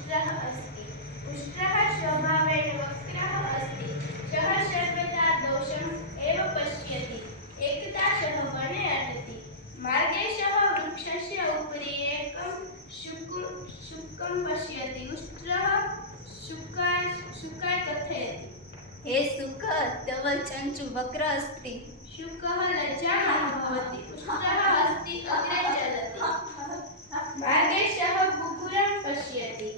उष्ट्रः अस्ति। उष्ट्रः स्वभावेन वक्रः अस्ति। सः सर्वदा दोषम् एव पश्यति। एकदा सः वने अटति। मार्गे सः वृक्षस्य उपरि एकं शुकं पश्यति। उष्ट्रः शुकाय कथयति, हे शुक, तव चञ्चु वक्र अस्ति। शुकः लज्जामः भवति। उष्ट्रः अस्ति अग्रे चलति। मार्गे सः कुक्कुरं पश्यति।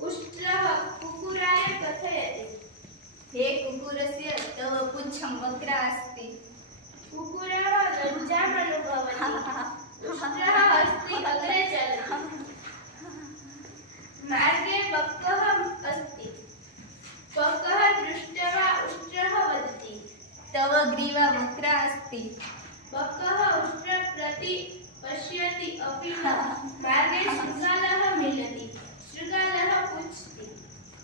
उष्ट्रः कुक्कुराय कथयति, हे कुक्कुरस्य तव पुच्छं वक्र अस्ति। कुक्कुरः लज्जाम् अनुभवति। उष्ट्रः अस्ति अग्रे चलति। मार्गे बकः अस्ति। बकः दृष्ट्वा उष्ट्रः वदति, तव ग्रीवा वक्र अस्ति। बकः उष्ट्रं प्रति पश्यति अपि न। मार्गे शृगालः मिलति। शृगालः पृच्छति,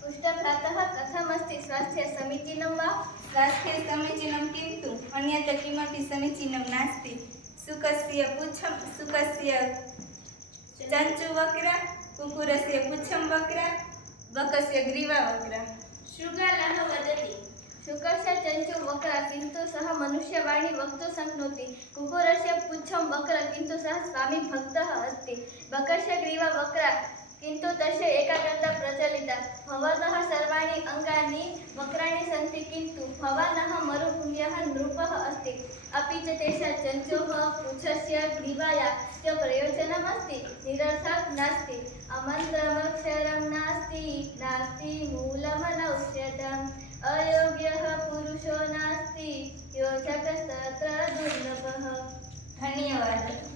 उष्टभ्रातः कथमस्ति, स्वास्थ्यं समीचीनं वा? स्वास्थ्यं समीचीनं, किन्तु अन्यत्र किमपि समीचीनं नास्ति। शुकस्य चञ्चु वक्र, कुक्कुरस्य पुच्छं वक्र, बकस्य ग्रीवा वक्र। शृगालः वदति, शुकस्य चञ्चु वक्र, किन्तु सः मनुष्यवाणी वक्तुं शक्नोति। कुक्कुरस्य पुच्छं वक्र, किन्तु सः स्वामी भक्तः अस्ति। बकस्य ग्रीवा वक्र, किन्तु तस्य एकाग्रता प्रचलिता। भवतः सर्वाणि अङ्गानि वक्राणि सन्ति, किन्तु भवानः मरुभूम्याः नृपः अस्ति। अपि च तेषां चञ्चोः पुच्छस्य ग्रीवाया च प्रयोजनमस्ति, निरर्थकं नास्ति। अमन्त्रमक्षरं नास्ति, नास्ति मूलमनौषधम्। अयोग्यः पुरुषो नास्ति, योजकस्तत्र दुर्लभः। धन्यवाद।